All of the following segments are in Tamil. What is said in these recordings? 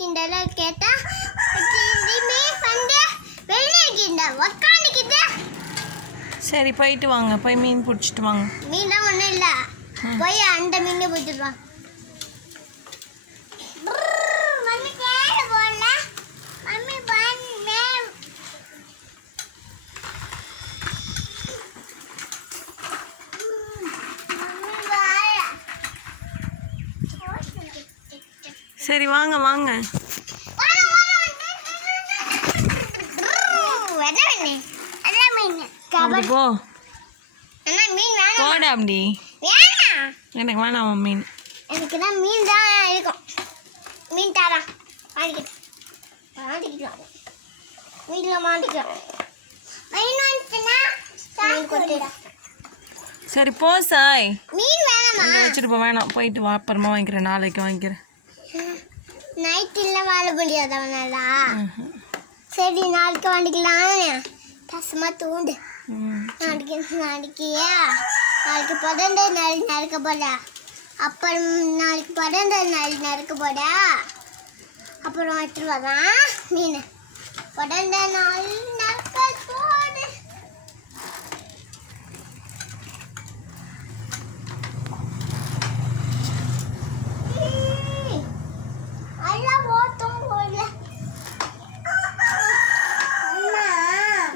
கிண்டல கேட்டா சரி போயிட்டு வாங்க, போய் மீன் பிடிச்சிட்டு வாங்க. மீன்லாம் ஒன்றும் இல்லை, போய் அந்த மீன் பிடிச்சிட்டு வாங்க. சரி வாங்க வாங்க. அப்படி போ, போட அப்படி. எனக்கு வேணாம் மீன். எனக்கு தான் மீன் தான் இருக்கும். மீன் தாரா மாட்டிக்கலாம், வீட்டில் மாட்டிக்கலாம். சரி போ சாய். மீன் வேணாமா? வச்சுட்டு போ. வேணாம், போயிட்டு வா, அப்புறமா வாங்கிக்கிறேன், நாளைக்கு வாங்கிக்கிறேன். நைட்டில் வாழ முடியாது அவனாலா. சரி நாளைக்கு வாங்கிக்கலாம். கஷ்டமாக தூண்டு. நாளைக்கு பிறந்த நாள் நடக்க போட, அப்புறம் நாளைக்கு பிறந்த நாள் நடக்க போட, அப்புறம் எடுத்துட்டு வரலாம் மீன். பிறந்த நாள் நடக்க போடு. எல்லாம் ஓட்டும் போல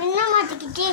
என்ன மாட்டிக்கிட்டே